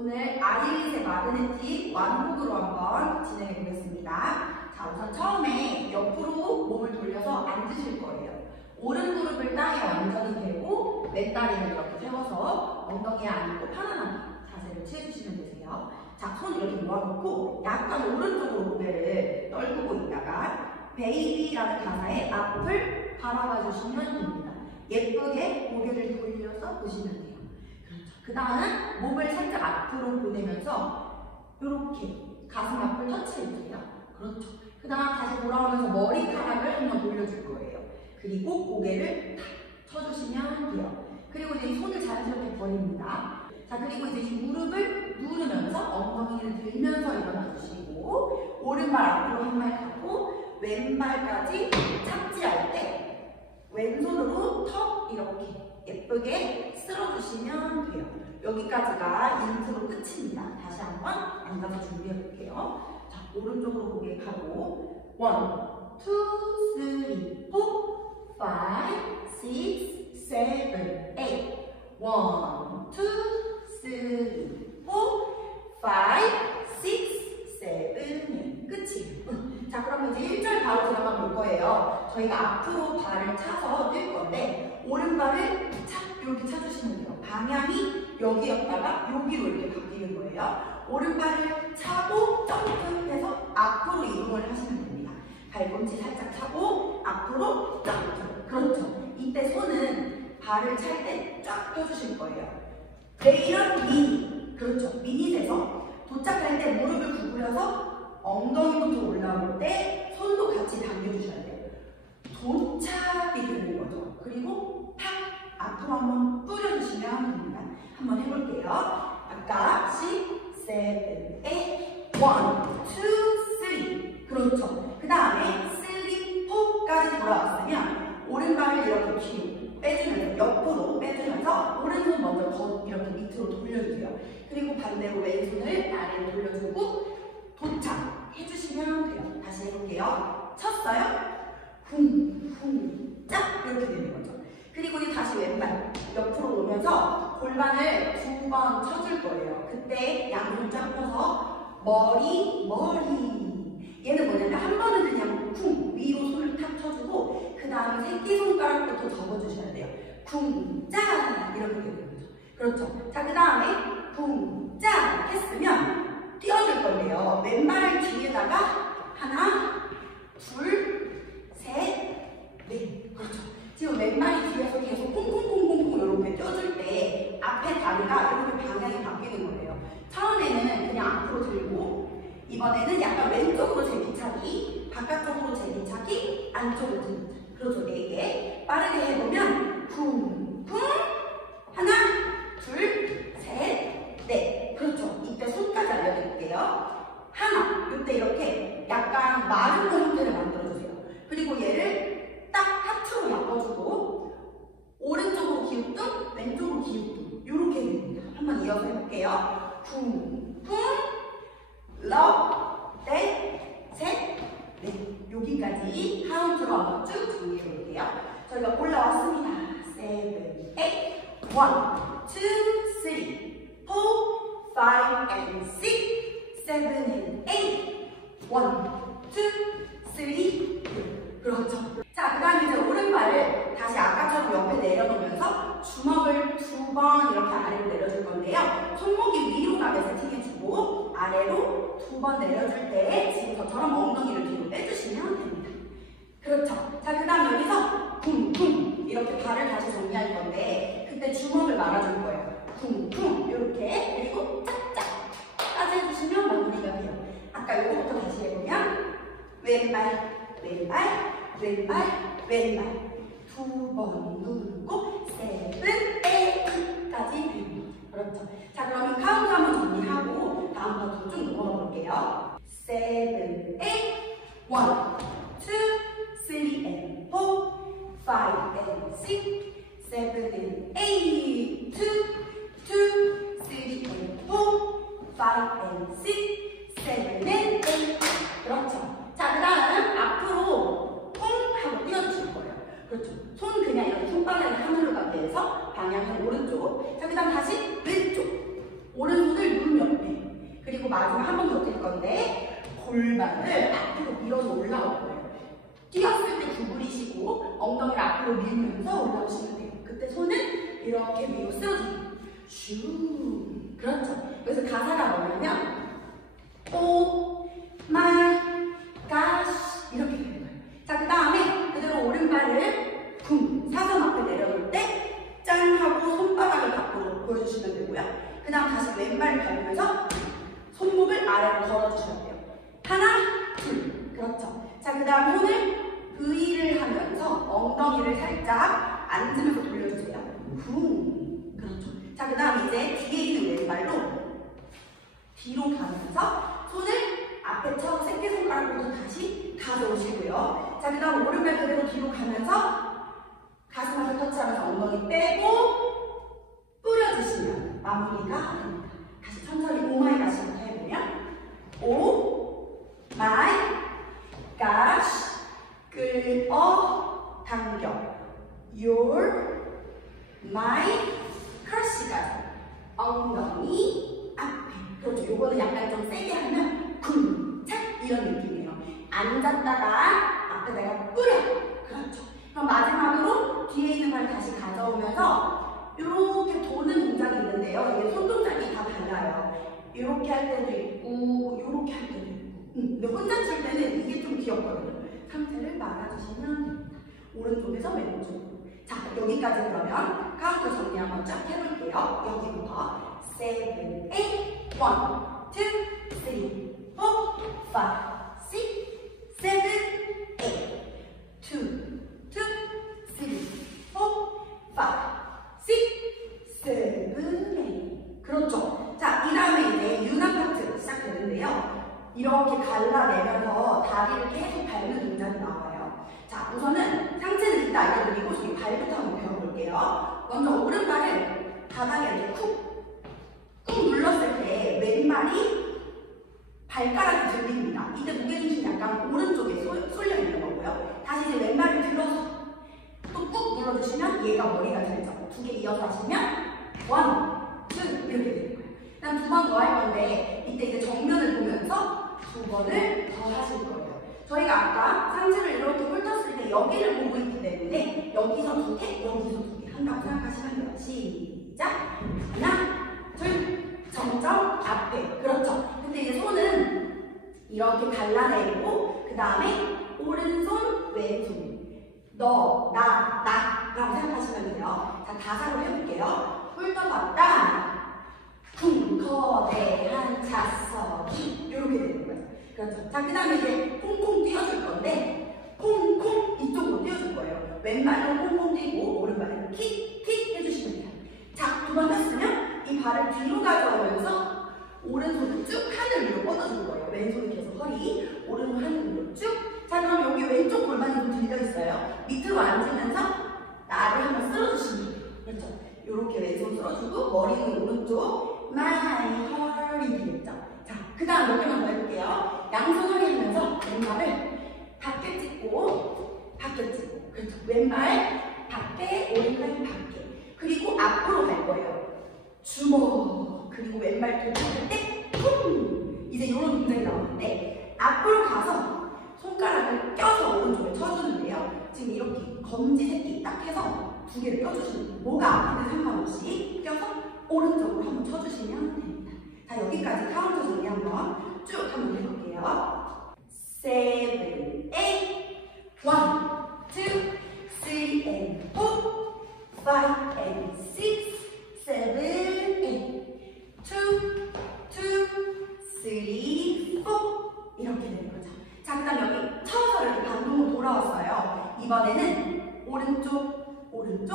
오늘 ILLIT의 마그네틱 완곡으로 한번 진행해 보겠습니다. 자, 우선 처음에 옆으로 몸을 돌려서 앉으실 거예요. 오른 무릎을 땅에 완전히 대고 왼다리를 이렇게 세워서 엉덩이에 앉고 편안한 자세를 취해주시면 되세요. 자, 손 이렇게 모아놓고 약간 오른쪽으로 고개를 떨구고 있다가 베이비라는 가사의 앞을 바라봐 주시면 됩니다. 예쁘게 고개를 돌려서 보시면 돼요. 그 다음 몸을 살짝 앞으로 보내면서 이렇게 가슴 앞을 터치해주세요. 그렇죠. 그 다음 다시 돌아오면서 머리카락을 한번 돌려줄 거예요. 그리고 고개를 탁 쳐주시면 돼요. 그리고 이제 이 손을 자연스럽게 버립니다. 자, 그리고 이제 이 무릎을 누르면서 엉덩이를 들면서 일어나주시고 오른발 앞으로 한 발 가고 왼발까지 착지할 때 왼손으로 턱 이렇게 예쁘게 쓸어주시면 돼요. 여기까지가 인트로 끝입니다. 다시 한번 앉아서 준비해 볼게요. 자, 오른쪽으로 고개 가고 1, 2, 3, 4, 5, 6, 7, 8 1, 2, 3, 4, 5, 6, 7, 8 끝이에요. 자, 그럼 이제 1절 바로 들어가 볼 거예요. 저희가 앞으로 발을 차서 뛸 건데 오른발을 착 이렇게 차주시면 돼요. 방향이 여기였다가 여기로 이렇게 바뀌는 거예요. 오른발을 차고 점프해서 앞으로 이동을 하시면 됩니다. 발꿈치 살짝 차고 앞으로 점프. 그렇죠. 이때 손은 발을 찰 때 쫙 펴주실 거예요. 내일은 미니. 그렇죠. 미니에서 도착할 때 무릎을 구부려서 엉덩이부터 올라올 때 손도 같이 당겨주셔야 돼요. 도착이 되는 거죠. 그리고 팍 앞으로 한번 뿌려주시면 됩니다. 한번 해볼게요. 아까 6, 7, 8 1, 2, 3 그렇죠. 그 다음에 3, 4까지 돌아왔으면 오른발을 이렇게 뒤로 빼주면서 옆으로 빼주면서 오른손 먼저 더 이렇게 밑으로 돌려주세요. 그리고 반대로 왼손을 아래로 돌려주고 도착 해주시면 돼요. 다시 해볼게요. 쳤어요? 쿵, 쿵, 짝 이렇게 되는 거죠. 그리고 이제 다시 왼발 옆으로 오면서 골반을 2번 쳐줄 거예요. 그때 양손 쫙 펴서 머리, 머리. 얘는 뭐냐면 한 번은 그냥 쿵 위로 손을 탁 쳐주고 그 다음에 새끼손가락부터 접어주셔야 돼요. 쿵, 짝 이렇게 되는 거죠. 그렇죠. 자, 그 다음에 쿵, 짝 했으면 띄워줄 건데요. 왼발 뒤에다가 하나, 둘, 셋, 넷. 그렇죠. 지금 왼발이 뒤에서 계속 콩콩콩콩콩 이렇게 띄워줄 때 앞에 다리가 이렇게 방향이 바뀌는 거예요. 처음에는 그냥 앞으로 들고 이번에는 약간 왼쪽으로 제기차기, 바깥쪽으로 제기차기, 안쪽으로 제기차기. 그렇죠. 4개. 빠르게 해보면 쿵, 쿵, 하나, 둘, 셋, 넷. 그렇죠. 이때 손까지 알려드릴게요. 하나, 이때 이렇게 약간 마른 형태를 만들어주세요. 그리고 얘를 딱 하트로 바꿔주고 오른쪽으로 기우뚱, 왼쪽으로 기우뚱 이렇게 해야 됩니다. 한번 이어서 해볼게요. 쿵, 쿵, 럽, 넷, 셋, 넷. 여기까지 카운트로 한번 쭉 정리해볼게요. 저희가 올라왔습니다. 7, 8 1, 2, 3, 4, 5, and 6 7 and 8 1, 2, 3, 4 그렇죠. 자, 그 다음에 이제 오른발을 다시 아까처럼 옆에 내려놓으면서 주먹을 2번 이렇게 아래로 내려줄 건데요. 손목이 위로 가게 세팅해주고 아래로 2번 내려줄 때 지금 저처럼 엉덩이를 뒤로 빼주시면 됩니다. 그렇죠. 자, 그 다음 여기서 쿵쿵 이렇게 발을 다시 정리할 건데 그때 주먹을 말아줄 거예요. 쿵쿵 이렇게 그리고 짝짝까지 해주시면 마무리가 돼요. 아까 이거부터 다시 해보면 왼발 왼발 왼발 왼발 2번 누르고 7, 8까지 들고 그렇죠. 자, 그러면 카운트 한번 정리하고 다음 버튼 쭉 넘어가 볼게요. 7, 8 1, 2, 3 and 4 5 and 6 7 and 8 2, 3 and 4 5 and 6 7 and 8 그렇죠. 자, 그 다음 앞으로 콩 하고 띄워주실 거예요. 그렇죠. 손 그냥 이렇게 손바닥이 하늘로 가게 해서 방향은 오른쪽. 자, 그 다음 다시 왼쪽. 오른손을 누르면 마지막 한 번 더 뛸 건데 골반을 앞으로 밀어서 올라올 거예요. 뛰었을 때 구부리시고 엉덩이를 앞으로 밀면서 올라오시면 돼요. 그때 손은 이렇게 위로 쓸어줍니다. 슈. 그렇죠. 그래서 가사가 뭐냐면 오 마이 가시 이렇게 되는 거예요. 자, 그 다음에 그대로 오른발을 쿵 사선 앞에 내려놓을 때 짠 하고 손바닥을 밖으로 보여주시면 되고요. 그 다음 다시 왼발 밟으면서 손목을 아래로 걸어주셔야 돼요. 하나, 둘. 그렇죠. 자, 그 다음 손을 V를 하면서 엉덩이를 살짝 앉으면서 돌려주세요. 쿵. 그렇죠. 자, 그 다음 이제 뒤에 있는 왼발로 뒤로 가면서 손을 앞에 쳐 새끼손가락으로 다시 가져오시고요. 자, 그 다음 오른발 그대로 뒤로 가면서 가슴 앞에 터치하면서 엉덩이 빼고 뿌려주시면 마무리가 됩니다. 다시 천천히 오마이 가시부터 해보면 오 마이 가시 끌어 당겨 your my crush까지 엉덩이 앞에. 그렇죠. 요거는 약간 좀 세게 하면 쿵착 이런 느낌이에요. 앉았다가 앞에다가 뿌려. 그렇죠. 그럼 마지막으로 뒤에 있는 발 다시 가져오면서 이렇게 도는 동작이 있는데요. 이게 손 동작이 다 달라요. 이렇게 할 때도 있고 이렇게 할 때도 있고. 근데 혼자 칠 때는 이게 좀 귀엽거든요. 상체를 말아주시면 됩니다. 오른쪽에서 왼쪽으로. 자, 여기까지 그러면 카운트 정리 한번 쫙 해볼게요. 여기부터 7, 8, 1, 2, 3, 4, 5, 6, 7, 8 2, 2, 3, 4, 5, 6, 7, 8 그렇죠. 자, 이 다음에 이제 유나 파트 시작되는데요. 이렇게 갈라내면서 다리를 계속 밟는 동작이 나와요. 자, 우선은 상체는 이따 알려드리고 저희 발부터 한번 배워볼게요. 먼저 오른발을 바닥에 이렇게 꾹 눌렀을 때 왼발이 발가락이 들립니다. 이때 무게중심이 약간 오른쪽에 쏠려 있는 거고요. 다시 이제 왼발을 들어서 또 꾹 눌러주시면 얘가 머리가 들죠. 두 개 이어서 하시면 1, 2 이렇게 되는 거예요. 그다음 두 번 더 할 건데 이때 이제 정면을 보면서 두 번을 더 하실 거예요. 저희가 아까 상체를 이렇게 훑었을 때 여기를 보고 있기 때문에 여기서 두 개, 여기서 두 개 한다고 생각하시면 돼요. 시작! 하나, 둘, 점점 앞에. 그렇죠. 근데 이제 손은 이렇게 갈라내고 그 다음에 오른손, 왼손 너, 나, 라고 생각하시면 돼요. 자, 가사로 해볼게요. 훑어봤다 쿵, 거대한 자석이 이렇게 되는 거죠. 그렇죠. 자, 그 다음에 이제 콩콩 띄워줄 건데 콩콩 이쪽으로 띄워줄 거예요. 왼발로 콩콩 띄고 오른발로 킥, 킥 해주시면 돼요. 자, 두 번 했으면 이 발을 뒤로 가져오면서 오른손을 쭉 하늘 위로 뻗어줄 거예요. 왼손은 계속 허리, 오른손 하늘 위로 쭉. 자, 그럼 여기 왼쪽 골반이 좀 들려있어요. 밑으로 앉으면서 나를 한번 쓸어주시면 돼요. 그렇죠. 이렇게 왼손 쓸어주고 머리는 오른쪽 my heart 이렇게 됐죠. 자, 그 다음 몇 개만 더 해볼게요. 양손 허리 하면서 왼발을 밖에 찍고 밖에 찍고. 그렇죠. 왼발 밖에, 오른발 밖에. 그리고 앞으로 갈 거예요. 주먹. 그리고 왼발 돌릴 때 쿵! 이제 이런 동작이 나오는데 앞으로 가서 손가락을 껴서 오른쪽에 쳐주는데요. 지금 이렇게 검지 새끼 딱 해서 두 개를 껴주시면 돼요. 뭐가 아프든 상관없이 껴서 오른쪽으로 한번 쳐주시면 됩니다. 자, 여기까지 카운트 정리 한번 쭉 한번 해볼게요. 7, 8 1, 2, 3 and 4 5 and 6 7, 8 2, 2, 3, 4 이렇게 되는 거죠. 자, 그 다음 여기 쳐서 이렇게 반동으로 돌아왔어요. 이번에는 오른쪽, 오른쪽,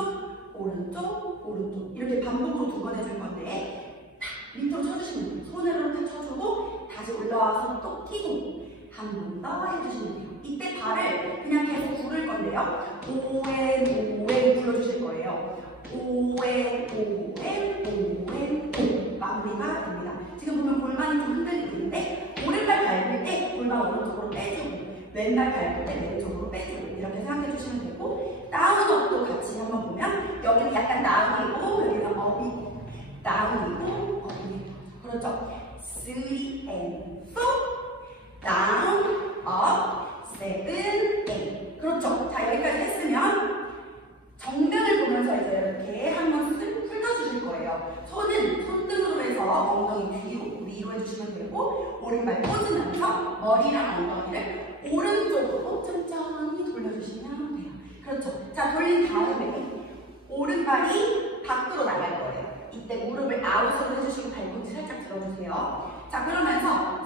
오른쪽, 오른쪽 이렇게 반복으로 두 번 해줄 건데 탁 밑으로 쳐주시면 돼요. 손으로 탁 쳐주고 다시 올라와서 또 끼고 한 번 더 해주시면 돼요. 이때 발을 그냥 계속 구를 건데요. 오엔, 오엔 불러주실 거예요. 오엔, 오엔, 오엔, 오 마무리가 됩니다. 지금 보면 골반이 좀 흔들리고 있는데 오른발 밟을 때 골반 오른쪽으로 빼주고 왼발 밟을 때 왼쪽으로 빼주고 이렇게 생각해 주시면 되고 다운업도 같이 한번 보면 여기는 약간 다운이고 여기는 업이고 다운이고 업이고 그렇죠. 3 and 4 down, up, 7, 8 그렇죠. 자, 여기까지 했으면 정면을 보면서 이제 이렇게 한번 훑어주실 거예요. 손은 손등으로 해서 엉덩이 위로 해주시면 되고 오른발 꽂으면서 머리랑 엉덩이를 오른쪽으로 천천히 돌려주시면 돼요. 그렇죠. 자, 돌린 다음에 오른발이 밖으로 나갈 거예요. 이때 무릎을 아웃으로 해주시고 발꿈치 살짝 들어주세요. 자, 그러면서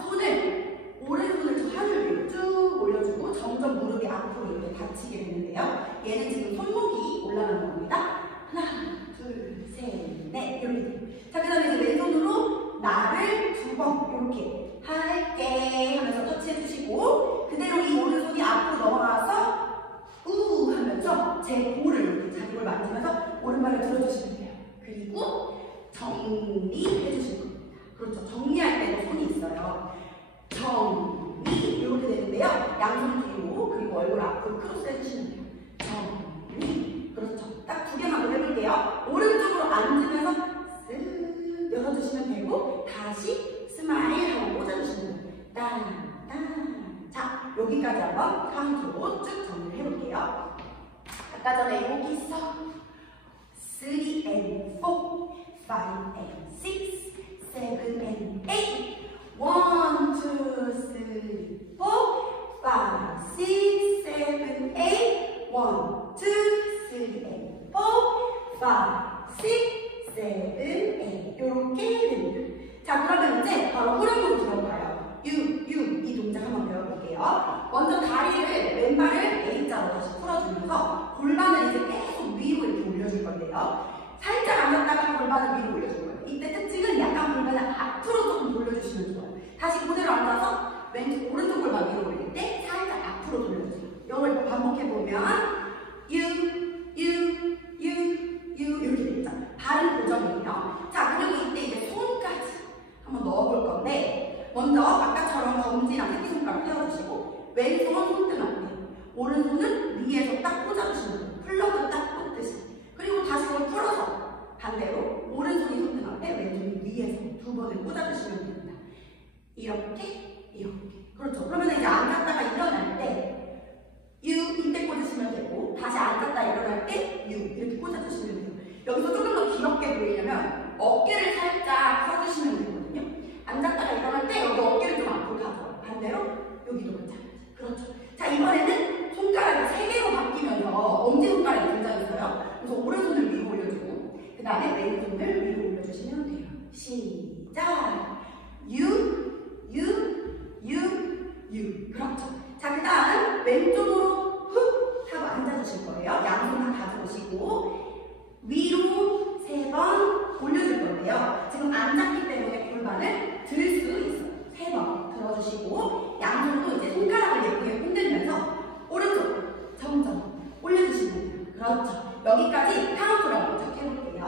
오른손을 저 하늘 위로 쭉 올려주고 점점 무릎이 앞으로 이렇게 닫히게 되는데요. 얘는 지금 손목이 올라가는 겁니다. 하나, 둘, 셋, 넷 이렇게 돼요. 자, 그 다음에 이제 왼손으로 나를 2번 이렇게 할게 하면서 터치해주시고 그대로 이 오른손이 앞으로 넘어가서 우 하면서 제 볼을 이렇게 자기 볼 만지면서 오른발을 들어주시면 돼요. 그리고 정리해주실 겁니다. 그렇죠. 정리할 때도 손이 있어요. 정리 이렇게 되는데요. 양손 뒤로 그리고 얼굴 앞으로 크로스 해주시면 돼요. 정리 그렇죠. 딱 2개만 더 해볼게요. 오른쪽으로 앉으면서 쓱 열어주시면 되고 다시 스마일 하고 꽂아주시면 돼요. 딴. 자, 여기까지 한번 카운트로 쭉 정리를 해볼게요. 아까 전에 여기서 3 and 4, 5 and 6, 7 and 8 1, 2, 3, 4, 5, 6, 7, 8 1, 2, 3, and 4, 5, 6, 7, 8 이렇게 됩니다. 자, 그러면 이제 바로 후렴으로 들어가요. 이 동작 한번 배워볼게요. 먼저 다리를 왼발을 A자로 다시 풀어주면서 골반을 이제 계속 위로 이렇게 올려줄 건데요. 살짝 앉았다가 골반을 위로 올려줄 거예요. 이때 특징은 약간 골반을 앞으로 조금 돌려주시면 좋아요. 다시 그대로 앉아서 오른쪽 골반 위로 올릴 때 살짝 앞으로 돌려주세요. 이걸 반복해보면 이렇게 되겠죠. 발은 고정이에요. 자, 그리고 이때 이제 손까지 한번 넣어볼 건데 먼저 아까처럼 검지랑 새끼손가락 세워주시고 왼손은 손등 앞에 오른손은 위에서 딱 꽂아주시면 돼요. 플러그 딱 꽂듯이. 그리고 다시 그걸 풀어서 반대로 오른손이 손등 앞에 왼손이 위에서 2번을 꽂아주시면 됩니다. 이렇게 그렇죠. 그러면 이제 앉았다가 일어날 때 이때 꽂으시면 되고 다시 앉았다 일어날 때 이렇게 꽂아주시면 돼요. 여기서 조금 더 귀엽게 보이려면 어깨를 살짝 펴주시면 되거든요. 앉았다가 일어날 때 여기 어깨를 좀 앞으로 가져와요. 반대로 여기도 마찬가지. 그렇죠. 자, 이번에는 손가락이 3개로 바뀌면서 엄지손가락이 등장했어요. 그래서 오른손을 위로 올려주고 그 다음에 왼손을 위로 올려주시면 돼요. 시작! 그렇죠. 자, 그 다음 왼쪽으로 훅 하고 앉아주실 거예요. 양손 다 가져오시고 위로 3번 올려줄 건데요. 지금 앉았기 때문에 골반을 들 수 있어요. 3번 들어주시고 양손도 이제 손가락을 예쁘게 흔들면서 오른쪽으로 점점 올려주시면 돼요. 그렇죠. 여기까지 카운트로 한번 해볼게요.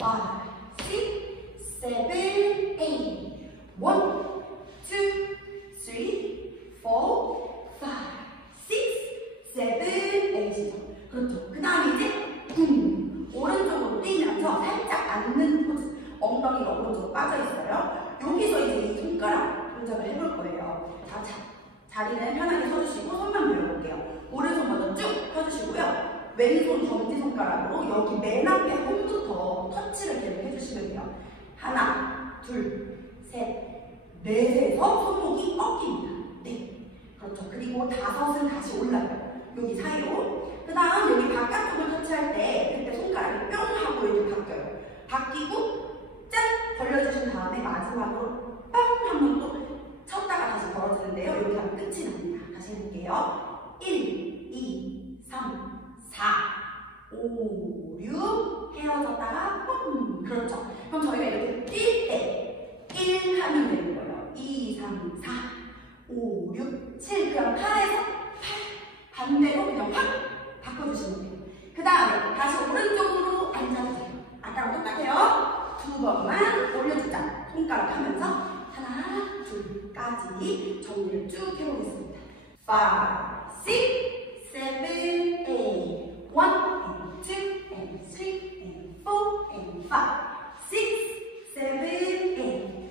5, 6, 7, 8 1, 2, 3, 4, 5, 6, 7, 8 그렇죠. 그 다음에 이제 오른쪽으로 뛰면서 살짝 앉는 포즈. 엉덩이가 오른쪽으로 빠져있어요. 여기서 이제 이 손가락 동작을 해볼 거예요. 자, 자리는 편하게 서주시고 손만 밀어볼게요. 오른손 먼저 쭉 펴주시고요. 왼손 검지손가락으로 여기 맨 앞에 홈부터 터치를 계속 해주시면 돼요. 하나, 둘, 셋, 넷에서 손목이 꺾입니다. 네, 그렇죠. 그리고 5은 다시 올라가요. 여기 사이로. 그 다음 여기 바깥쪽을 터치할 때 그때 손가락이 뿅 하고 이렇게 바뀌어요. 바뀌고 짠! 벌려주신 다음에 마지막으로 빵! 한번 또 쳤다가 다시 벌어지는데요. 여기 하면 끝이 납니다. 다시 해볼게요. 1, 2, 3, 4, 5, 6 헤어졌다가 뿜! 그렇죠. 그럼 저희가 이렇게 뛸 때 1 하면 되는 거예요. 2, 3, 4, 5, 6, 7 그럼 8에서 8 반대로 그냥 확 바꿔주시면 돼요. 그 다음에 다시 오른쪽으로 앉아주세요. 아까랑 똑같아요. 2번만 올려주자. 손가락 하면서 하나, 둘까지 정리를 쭉 해보겠습니다. 5, 6, 7, 8 1, 2, 3, 4, 5, 6, 7, 8 2,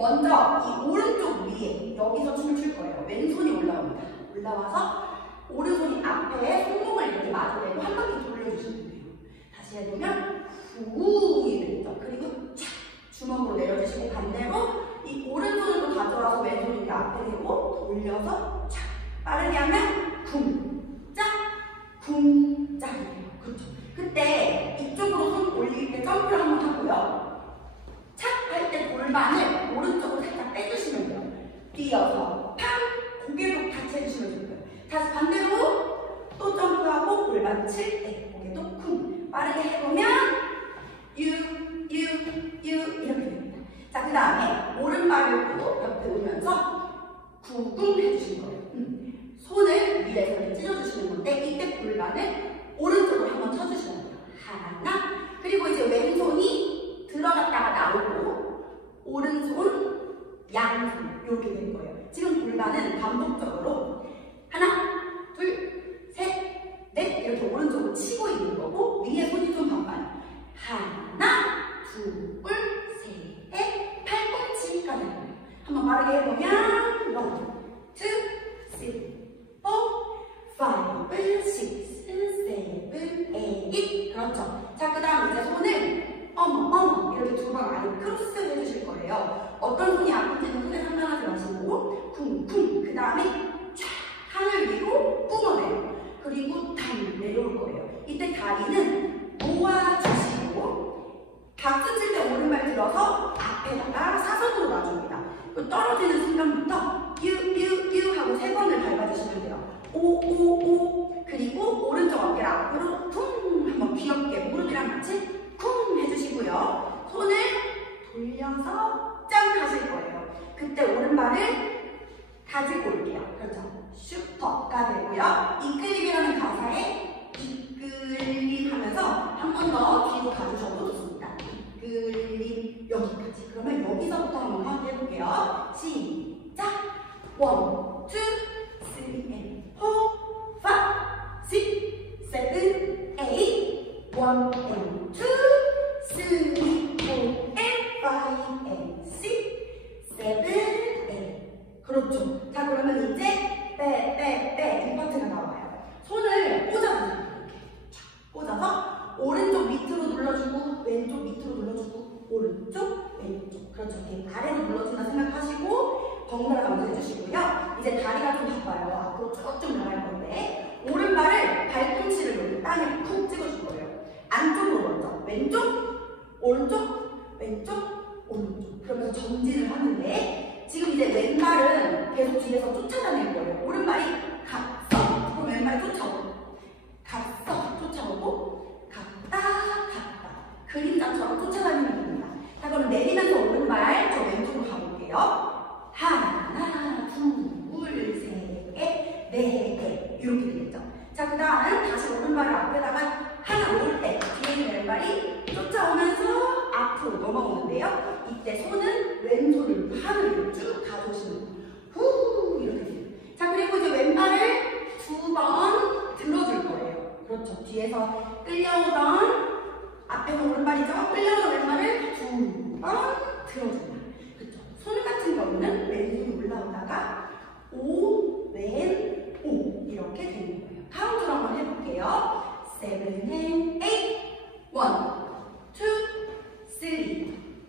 먼저 이 오른쪽 위에 여기서 춤을 출 거예요. 왼손이 올라옵니다. 올라와서 오른손이 앞에 손목을 이렇게 마주대고 한 바퀴 돌려주시면 돼요. 다시 해보면 후 되겠죠. 그리고 착 주먹으로 내려주시고 반대로 이 오른손을 또 가져와서 왼손 이렇게 앞에 대고 돌려서 착 빠르게 하면 쿵, 짝, 쿵, 짝이에요. 그렇죠. 그때 이쪽으로 손 올릴 때 점프를 한번 하고요. 착 할 때 골반을 오른쪽으로 살짝 빼주시면 돼요. 뛰어서 팡 고개도 같이 해주시면 돼요. 다시 반대로 또 점프하고 골반 칠 때 고개도 쿵 빠르게 해보면 이렇게 됩니다. 자, 그 다음에 오른발을 또 옆에 오면서 구궁 해주시는 거예요. 손을 위에서 이렇게 찢어주시는 건데 이때 골반을 오른쪽으로 한번 쳐주시면 돼요. 하나, 그리고 이제 왼손이 들어갔다가 나오고 오른손, 양손 이렇게 된 거예요. 지금 골반은 반복적으로 하나, 둘, 셋, 넷 이렇게 오른쪽으로 치고 있는 거고 위에 손이 좀 반반. 하나, 둘, 셋, 넷, 팔꿈치까지 한번 빠르게 해보면 1, 2, 3, 4, 5, 6, 7, 8 그렇죠. 자, 그 다음 이제 손을 어머 이렇게 두 번 아예 크로스 해주실 거예요. 어떤 손이 아픈지는 크게 상관하지 마시고 쿵쿵 그 다음에 쫙 하늘 위로 뿜어내요. 그리고 당 내려올 거예요. 이때 다리는 모아주시고 박수 칠 때 오른발 들어서 앞에다가 사선으로 놔줍니다. 떨어지는 순간부터 뾰뾰뾰 하고 3번을 밟아주시면 돼요. 오오오 그리고 오른쪽 어깨를 앞으로 퉁 한번 귀엽게 무릎이랑 같이 쿵 해주시고요. 손을 돌려서 짱 하실 거예요. 그때 오른발을 가지고 올게요. 그렇죠. 슈퍼가 되고요. 이끌림이라는 가사에 이끌림 하면서 한 번 더 뒤로 가주셔도 좋습니다. 이끌림 여기까지. 그러면 여기서부터 한번 카운트 해볼게요. 시작! 1, 2, 3, and 4, 5, 6, 7, 8 1 and 2, 3, 4 and 5 and 6, 7, 8 그렇죠. 자, 그러면 이제 빼 이 파트가 나와요. 손을 꽂아주세요. 이렇게 꽂아서 오른쪽 밑으로 눌러주고 왼쪽 밑으로 눌러주고 오른쪽 왼쪽 그렇죠. 이렇게 아래로 눌러준다 생각하시고 번갈아 가면서 해주시고요. 이제 다리가 좀 바빠요. 앞으로 쭉쭉 나갈 건데 오른발을 발꿈치를 이렇게 땅에 푹 찍어줄 거예요. 안쪽으로 먼저 왼쪽 오른쪽 왼쪽 오른쪽 그러면서 전진을 하는데 지금 이제 왼발은 계속 뒤에서 쫓아다닐 거예요. 오른발이 갔어 그럼 왼발이 쫓아오고 갔어 쫓아오고 갔다 그림자처럼 쫓아다니면 됩니다. 자, 그럼 내리면서 오른발 저 왼쪽으로 가볼게요. 하나, 둘, 셋, 넷 이렇게 되겠죠. 자, 그 다음 다시 오른발을 앞에다가 하나 놓을 때 뒤에 있는 왼발이 쫓아오면서 앞으로 넘어오는데요. 이때 손은 왼손을 하늘로 쭉 가져오시는 거예요. 후 이렇게 돼요. 자, 그리고 이제 왼발을 2번 들어줄 거예요. 그렇죠. 뒤에서 끌려오던 앞에는 오른발이죠. 끌려오던 왼발을 2번 들어줍니다. 그렇죠. 손 같은 경우는 왼손이 올라오다가 오, 왼, 오 이렇게 되는 거예요. 카운트로 한번 해볼게요. 7 and 8 1, 2, 3,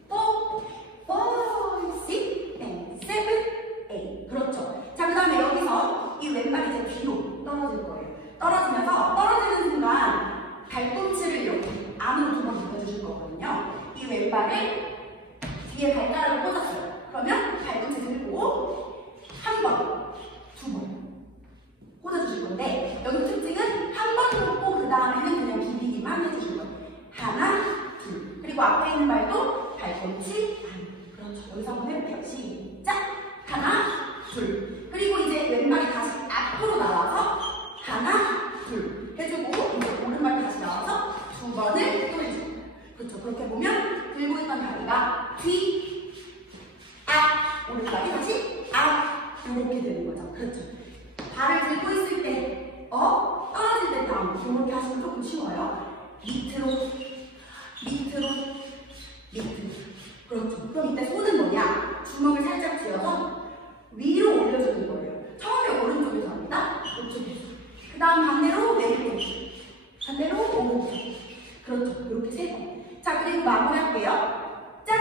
4, 5, 6 and 7, 8 그렇죠. 자, 그 다음에 여기서 이 왼발이 이제 뒤로 떨어질 거예요. 떨어지면서 떨어지는 순간 발꿈치를 이렇게 안으로 2번 눌러주실 거거든요. 이 왼발을 뒤에 발가락을 꽂았어요. 그러면 발꿈치 들고 한 번, 2번 꽂아주실 건데 여기 특징은 한 번 꽂고 그 다음에는 그냥 비비기만 해주실 거예요. 하나, 둘 그리고 앞에 있는 발도 발꿈치 안 그렇죠. 여기서 한번 해볼게요. 시작! 하나, 둘 그리고 이제 왼발이 다시 앞으로 나와서 하나, 둘 해주고 이제 오른발 다시 나와서 2번을 또 해주고 그렇죠. 그렇게 보면 들고 있던 다리가 뒤, 앞 오른발이 다시 앞 이렇게 되는 거죠. 그렇죠. 발을 들고 있을 때 떨어질 때 다운 이렇게 하시면 조금 쉬워요. 밑으로 밑으로 밑으로 그렇죠. 그럼 이때 손은 뭐냐? 주먹을 살짝 쥐어서 위로 올려주는 거예요. 처음에 오른쪽에서 합니다. 이쪽에서. 그 다음 반대로 왼쪽. 반대로 오른쪽. 그렇죠. 이렇게 3번. 자, 그리고 마무리할게요. 짠!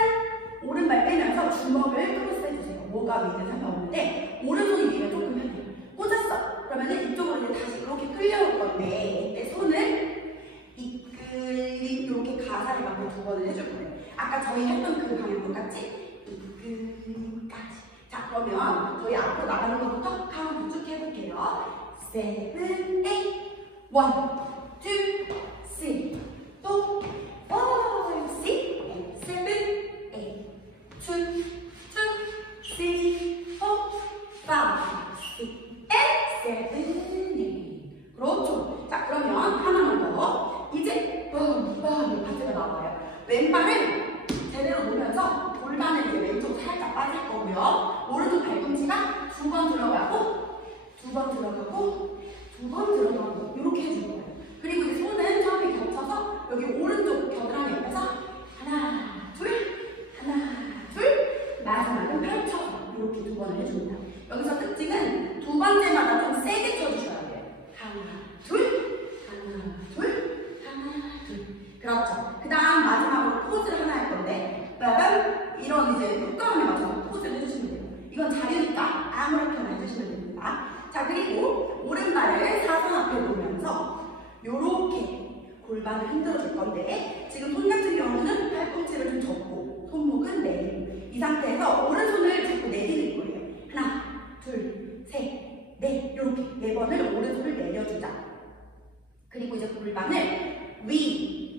오른발 빼면서 주먹을 크로스 해주세요. 뭐가 위든 상관없는데 오른손이 위면 조금 편해요. 꽂았어. 그러면은 이쪽으로 이제 다시 이렇게 끌려올 건데 이때 손을 이끌림 이렇게 가사를 맞고 2번을 해줄 거예요. 아까 저희 했던 그 방향 똑같이 이끌림까지. 자, 그러면 저희 앞으로 나가는 것부터 카운트 쭉 해볼게요. 7, 8, 1, 2, 3, 4, 5, 6, 7, 8, 2, 2, 3, 4, 5, 6, 7, 8. 그렇죠. 자, 그러면 하나만 더. 이제 파트가 나와요. 왼발을 제대로 놓으면서 골반을 이제 왼쪽 살짝 빠질 거고요. 오른쪽 발꿈치가 2번 들어가고 2번 들어가고 2번 들어가고 이렇게 해주는 거예요. 그리고 이제 손은 처음에 겹쳐서 여기 오른쪽 겨드랑이 옆에서 하나, 둘, 마지막은 펼쳐서 이렇게 2번을 해줍니다. 여기서 특징은 2번째마다 좀 세게 쳐주셔야 돼요. 하나, 둘. 그렇죠. 그 다음 마지막으로 포즈를 하나 할 건데 빠밤 이런 이제 효과음에 맞춰서 포즈를 해주시면 돼요. 이건 자유니까 아무렇게나 해주시면 됩니다. 자, 그리고 오른발을 사선 앞에 놓으면서 요렇게 골반을 흔들어 줄 건데 지금 손 같은 경우는 팔꿈치를 좀 접고 손목은 내리고 이 상태에서 오른손을 자꾸 내리는 거예요. 하나, 둘, 셋, 넷 이렇게 4번을 오른손을 내려주자. 그리고 이제 골반을 위,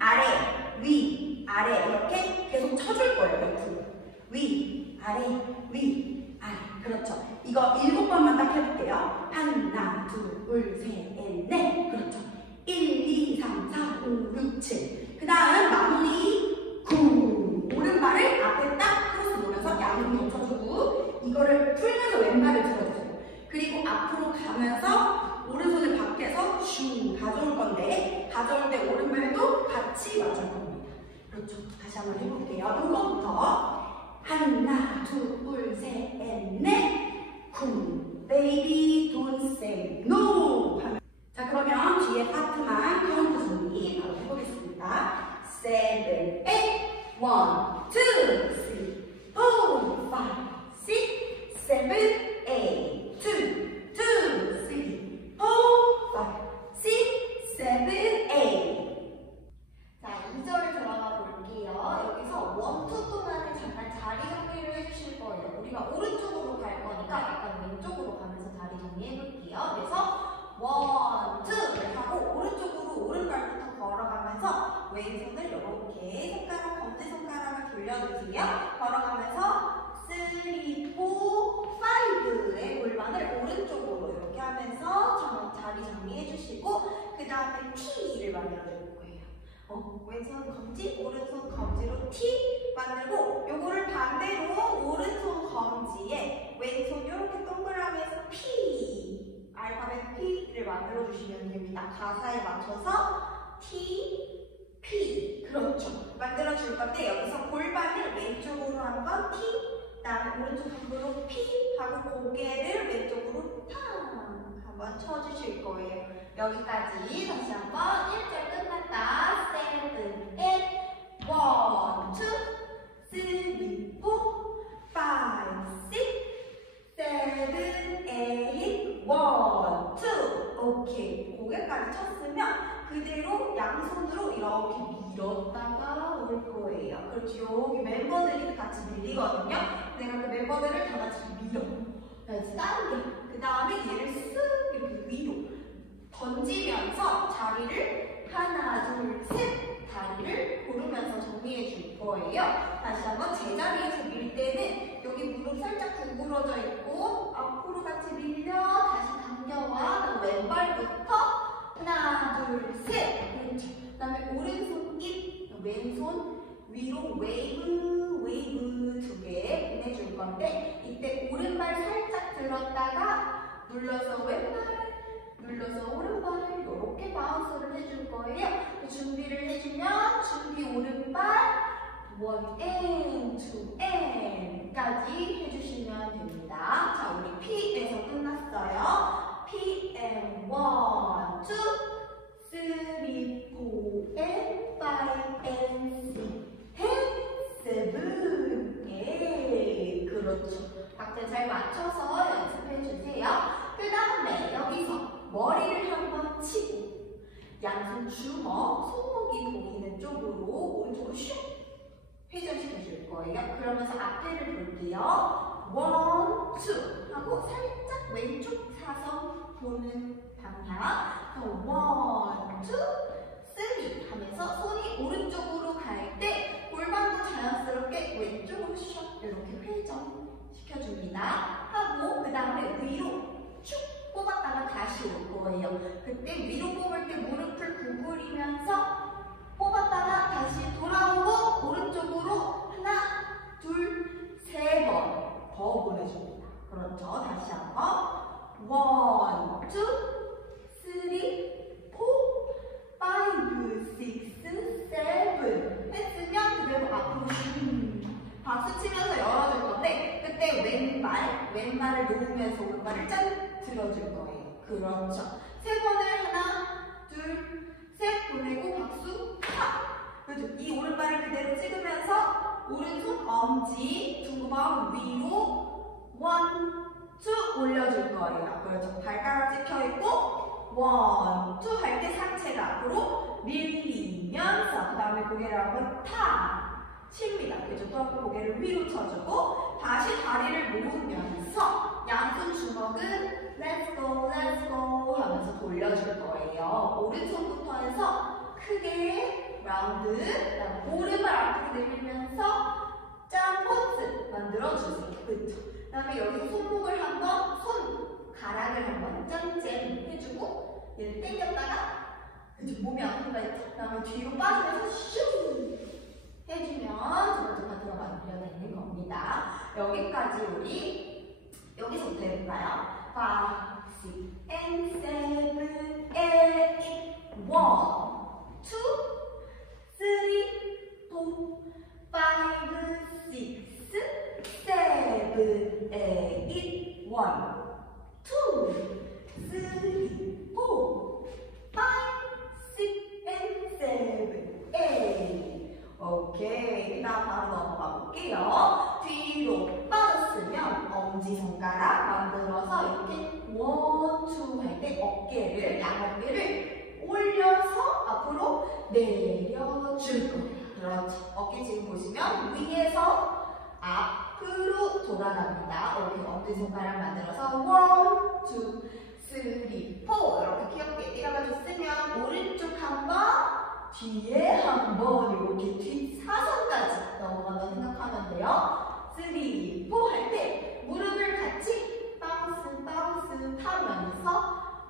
아래 이렇게 계속 쳐줄 거예요. 옆으로 위, 아래 그렇죠. 이거 7번만 딱 해볼게요. 하나, 둘, 셋, 넷 그렇죠. 1, 2, 3, 4, 5, 6, 7 그 다음 마무리 9 오른발을 앞에 딱 크로스 놓으면서 양손 겹쳐주고 이거를 풀면서 왼발을 들어주세요. 그리고 앞으로 가면서 오른손을 밖에서 슝 가져올 건데 가져올 때 오른발도 같이 맞을 겁니다. 그렇죠. 다시 한번 해볼게요. 이거부터 하나, 둘, 셋, 넷 cool, baby don't say no 자, 그러면 뒤에 파트만 카운트 정리 바로 해보겠습니다. 7, 8 1, 2, 3, 4, 5, 6, 7, 8 2, 2, 3, 4, 5, 6, 7, 8 자, 2절 들어가 볼게요. 여기서 1, 2 동안은 잠깐 자리 정리를 해주실 거예요. 우리가 오른쪽으로 갈 거니까 약간 왼쪽으로 가면서 자리 정리해 볼게요. 그래서 1, 2 하고 오른쪽으로 오른발부터 걸어가면서 왼손을 이렇게 손가락, 검지손가락을 돌려주세요. 걸어가면서 3, 4, 5의 골반을 오른쪽으로 이렇게 하면서 자리 정리해 주시고 그 다음에 T를 만들어 줄 거예요. 왼손 검지, 오른손 검지로 T 만들고 요거를 반대로 오른손 검지에 왼손 이렇게 동그라미에서 P 알파벳 P를 만들어 주시면 됩니다. 가사에 맞춰서 T, P 그렇죠. 만들어 줄 건데 여기서 골반을 왼쪽으로 한번 T 그 다음에 오른쪽 한번으로 P 하고 고개를 왼쪽으로 탕 한번 쳐주실 거예요. 여기까지 다시 한번 1절 끝났다. 7, 8 1, 2, 3, 4, 5, 6, 7, 8 1, 2 오케이. 고개까지 쳤으면 그대로 양손으로 이렇게 밀었다가 올 거예요. 그렇죠. 여기 멤버들이 같이 밀리거든요. 내가 그 멤버들을 다 같이 밀어. 그래서 당겨. 그 다음에 얘를 쓱 이렇게 위로 던지면서 자리를 하나, 둘, 셋 다리를 고르면서 정리해 줄 거예요. 다시 한번 제자리에서 밀 때는 여기 무릎 살짝 구부러져 있고 앞으로 같이 밀려 다시 당겨와 왼발부터 하나, 둘, 셋 그렇죠. 그 다음에 오른손 입, 왼손 위로 웨이브 2개 보내줄 건데 이때 오른발 살짝 들었다가 눌러서 왼발 눌러서 오른발 이렇게 바운스를 해줄 거예요. 준비를 해주면 준비 오른발 1 and 2 and까지 해주시면 됩니다. 자, 우리 P에서 끝났어요. P and 1, 2, 3, 4 and 5 and 6 and 7. 예, 그렇죠. 박자 잘 맞춰서 연습해 주세요. 그 다음에 여기서 머리를 한번 치고 양손 주먹, 손목이 보이는 쪽으로 오른쪽으로 슉 회전시켜 줄 거예요. 그러면서 앞에를 볼게요. 1, 2 하고 살짝 왼쪽 사선 보는 방향. 1, 2, 3 하면서 손이 오른쪽으로 갈 때 골반도 자연스럽게 왼쪽으로 슉 이렇게 회전시켜줍니다. 하고 그 다음에 위로 쭉 뽑았다가 다시 올 거예요. 그때 위로 뽑을 때 무릎을 구부리면서 뽑았다가 다시 돌아오고 오른쪽으로 하나, 둘, 세 번 더 보내줍니다. 그렇죠. 다시 한번 1, 2, 3, 4, 5, 6, 7 했으면 그대로 앞으로 박수 치면서 열어줄 건데 그때 왼발을 놓으면서 오른발을 짠 들어줄 거예요. 그렇죠. 세 번을 하나, 둘, 셋 보내고 박수 팍! 그렇죠. 이 오른발을 그대로 찍으면서 오른손 엄지 두 번 위로 1, 2 올려줄 거예요. 그렇죠. 발가락 찍혀있고 1, 2 할 때 상체가 앞으로 밀리면서 그 다음에 고개를 한번 탁 칩니다. 그렇죠. 또 한번 고개를 위로 쳐주고 다시 다리를 모으면서 양손 주먹은 Let's go, let's go 하면서 돌려줄 거예요. 오른손부터 해서 크게 라운드, 그다음 오른발 앞으로 내밀면서 짠 포즈 만들어주세요. 그렇죠. 그 다음에 여기서 손목을 한번, 손가락을 한번 짠 해주고 얘를 당겼다가 그렇죠. 몸이 아픈 거 있죠? 그 다음에 뒤로 빠지면서 슝 해주면 두 번째 파트가 만들어내는 겁니다. 여기까지 우리 여기서부터 해볼까요? 5, 6, and 7, 8, 1, 2, 3, 4, 5, 6, 7, 8, 1, 2, 3, 4, 5, 6, and 7, 8. 오케이. 다음 바로 넘어가 볼게요. 뒤로 빠졌으면 엄지손가락 만들어서 이렇게 1, 2 할 때 어깨를, 양어깨를 올려서 앞으로 내려줄 거예요. 그렇죠. 어깨 지금 보시면 위에서 앞으로 돌아갑니다. 이렇게 엄지손가락 만들어서 1, 2, 3, 4 이렇게 귀엽게 일어나줬으면 오른쪽 한번 뒤에 한번 이렇게 뒷 사선까지 넘어간다고 생각하면 돼요. 3, 4 할 때 무릎을 같이 바운스 타면서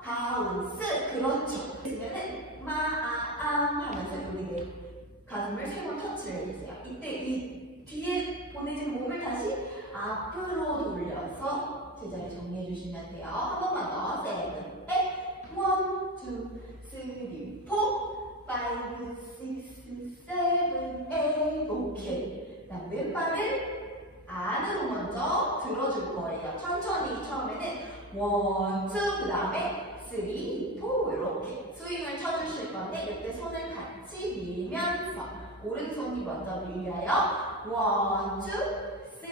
바운스 그렇죠. 그러면은 마암 하면서 여기 가슴을 3번 터치를 해주세요. 이때 이 뒤에 보내진 몸을 다시 앞으로 돌려서 제자리 정리해 주시면 돼요. 한 번만 더. 7, 8, 1, 2, 3, 4 5, 6, 7, 8 오케이. 그다음 왼발을 안으로 먼저 들어줄 거예요. 천천히 처음에는 1, 2 그 다음에 3, 4 이렇게 스윙을 쳐주실 건데 이때 손을 같이 밀면서 오른손이 먼저 밀려요. 1, 2, 3,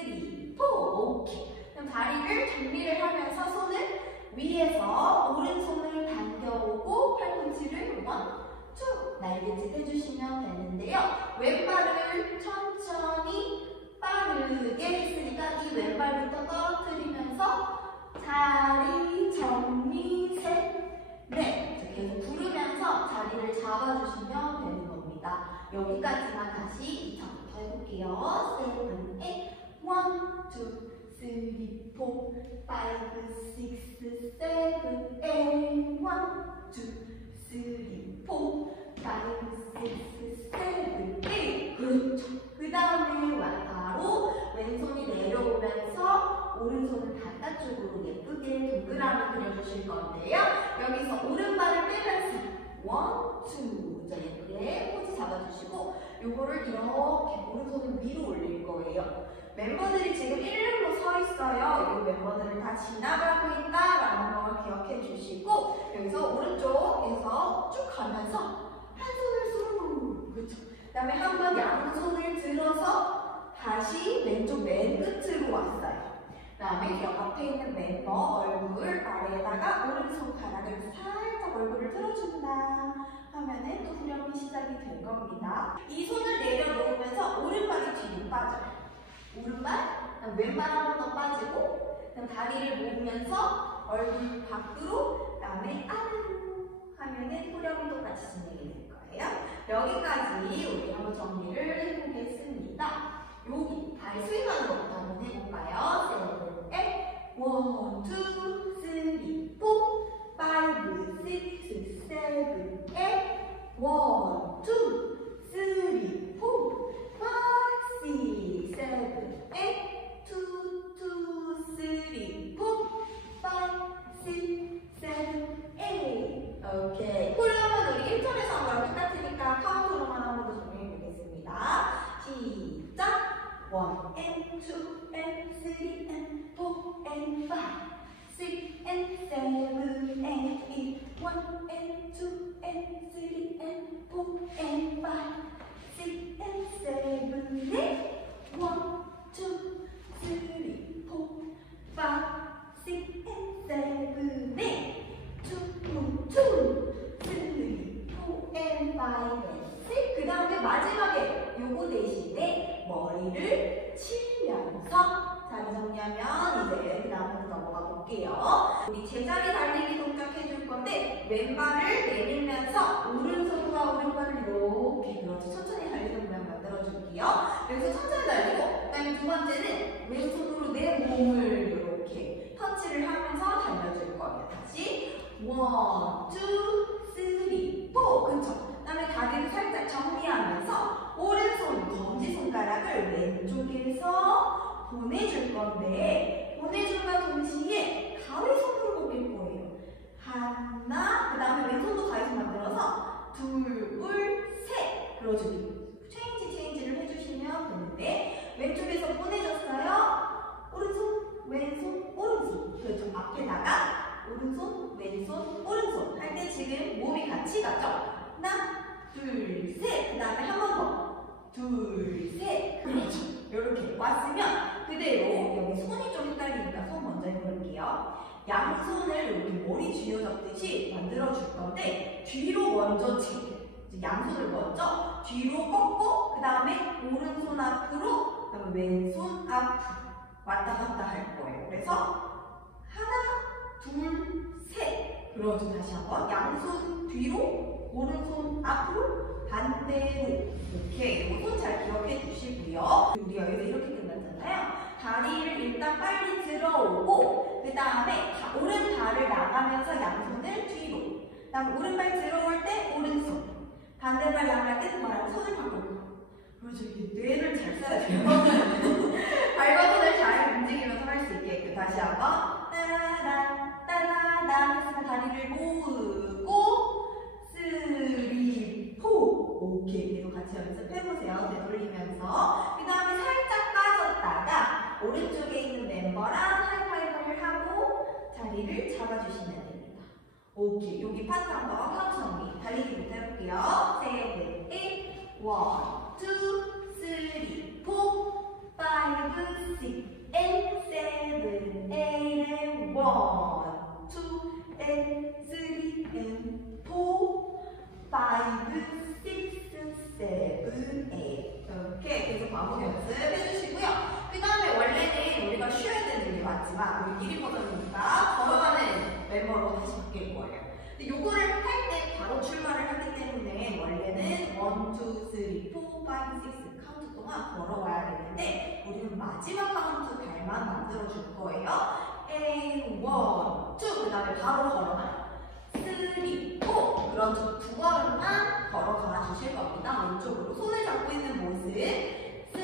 4 오케이. 그럼 다리를 정리를 하면서 손을 위에서 오른손을 당겨오고 팔꿈치를 1, 2 날개짓 해주시면 되는데요. 왼발을 천천히 빠르게 했으니까 이 왼발부터 떨어뜨리면서 자리 정리 셋, 넷 계속 부르면서 자리를 잡아주시면 되는 겁니다. 여기까지만 다시 2차부터 해볼게요. 7, 8, 1, 2, 3, 4, 5, 6, 7, 8 1, 2, 3, 4, 5, 6, 7, 8 그렇죠. 그 다음에 바로 왼손이 내려오면서 오른손을 바깥쪽으로 예쁘게 동그라미 그려주실 건데요. 여기서 오른발을 빼면서 1, 2 자 예쁘게 포즈 잡아주시고 요거를 이렇게 오른손을 위로 올릴 거예요. 멤버들이 지금 일렬로 서 있어요. 이 멤버들을 다 지나가고 있다라는 걸 기억해 주시고 여기서 오른쪽에서 쭉 가면서 한 손을 쑥 그렇죠. 그 다음에 한 번 양손을 들어서 다시 왼쪽 맨 끝으로 왔어요. 그 다음에 기억 앞에 있는 멤버 얼굴 아래에다가 오른손가락을 살짝 얼굴을 들어준다 하면은 또 후렴이 시작이 될 겁니다. 이 손을 내려놓으면서 오른발이 뒤로 빠져요. 오른발, 왼발 한 번 더 빠지고 다리를 모으면서 얼굴 밖으로, 그 다음에 안으로 하면은 후렴이 똑같이 진행이 될 거예요. 여기까지 우리 한번 정리를 해보겠습니다. 여기 발 스윙하는 것부터 한번 해볼까요? 셋, 1, 2, 3, 4, 5, 6, 7, 8 1, 2, 3, 4, 5, 6, 7, 8 2, 2, 3, 4, 5, 6, 7, 8 오케이. 그러면 우리 1절에서 한 거랑 똑같으니까 카운트로만 한 번 더 정리해 보겠습니다. 시작! 1 and 2 and 3 and 4 and 5 6 and 7 and 8 1 and 2 and 3 and 4 and 5 6 and 7 8 1, 2, 3, 4, 5, 6 and 7 8 2, 3, 4 and 5 and 6 그 다음에 마지막에 요거 대신에 머리를 치면서 자리 정리하면 이제 그 다음으로 넘어가 볼게요. 우리 제자리 달리기 동작 해줄 건데 왼발을 내밀면서 오른손과 오른발을 이렇게 그렇죠. 천천히 달리는 모양 만들어줄게요. 여기서 천천히 달리고 그 다음에 두 번째는 왼손으로 내 몸을 이렇게 터치를 하면서 달려줄 거예요. 다시 1, 2, 3, 4 그쵸? 그 다음에 다리를 살짝 정리하면서 오른손 검지손가락을 왼쪽에서 보내줄 건데 보내준과 동시에 가위손으로 보낼 거예요. 하나, 그 다음에 왼손도 가위손 만들어서 둘, 셋 그러주기. 체인지를 해주시면 되는데 왼쪽에서 보내줬어요. 오른손, 왼손, 오른손 그렇죠. 앞에다가 오른손, 왼손, 오른손 할 때 지금 몸이 같이 가죠. 하나, 둘, 셋. 그 다음에 한 번 더. 둘, 셋. 그렇죠. 이렇게 왔으면 그대로 여기 손이 좀 헷갈리니까 손 먼저 해볼게요. 양손을 이렇게 머리 쥐어잡듯이 만들어줄 건데 뒤로 먼저 치게. 양손을 먼저 뒤로 꺾고 그 다음에 오른손 앞으로 그 다음에 왼손 앞으로 왔다 갔다 할 거예요. 그래서 하나, 둘, 셋. 그렇죠. 다시 한번 양손 뒤로 오른손 앞으로 반대로 이렇게 손 잘 기억해 주시고요. 우리가 여기서 이렇게 끝났잖아요. 다리를 일단 빨리 들어오고 그 다음에 오른발을 나가면서 양손을 뒤로 그 다음에 오른발 들어올 때 오른손 반대발 나갈 때 뭐라고 손을 바꾸고 그렇죠. 이렇게 뇌를 잘 써야 돼요. 발과 손을 잘 움직이면서 할 수 있게끔 다시 한번 따라란 따라란 했으면 다리를 모으고 3, 4 오케이. 계속 같이 연습해보세요. 되돌리면서 그 다음에 살짝 빠졌다가 오른쪽에 있는 멤버랑 하이파이브를 하고 자리를 잡아주시면 됩니다. 오케이. 여기 파트 한번 카운트 정리 달리기부터 해볼게요. 7, 8 1, 2, 3, 4 5, 6 and 7, 8 and 1, 2 and 3 and 4 5, 6, 7, 8 이렇게 계속 반복 연습해주시고요. 그 다음에 원래는 우리가 쉬어야 되는 게 맞지만 우리 1위 버전이니까 걸어가는 멤버로 다시 바뀔 거예요. 근데 요거를 할 때 바로 출발을 하기 때문에 원래는 1, 2, 3, 4, 5, 6 카운트 동안 걸어와야 되는데 우리는 마지막 카운트 발만 만들어줄 거예요. 1, 2, 그 다음에 바로 걸어가요. 3, 4 그렇죠. 두 걸음만 걸어가 주실 겁니다. 왼쪽으로 손을 잡고 있는 모습 3,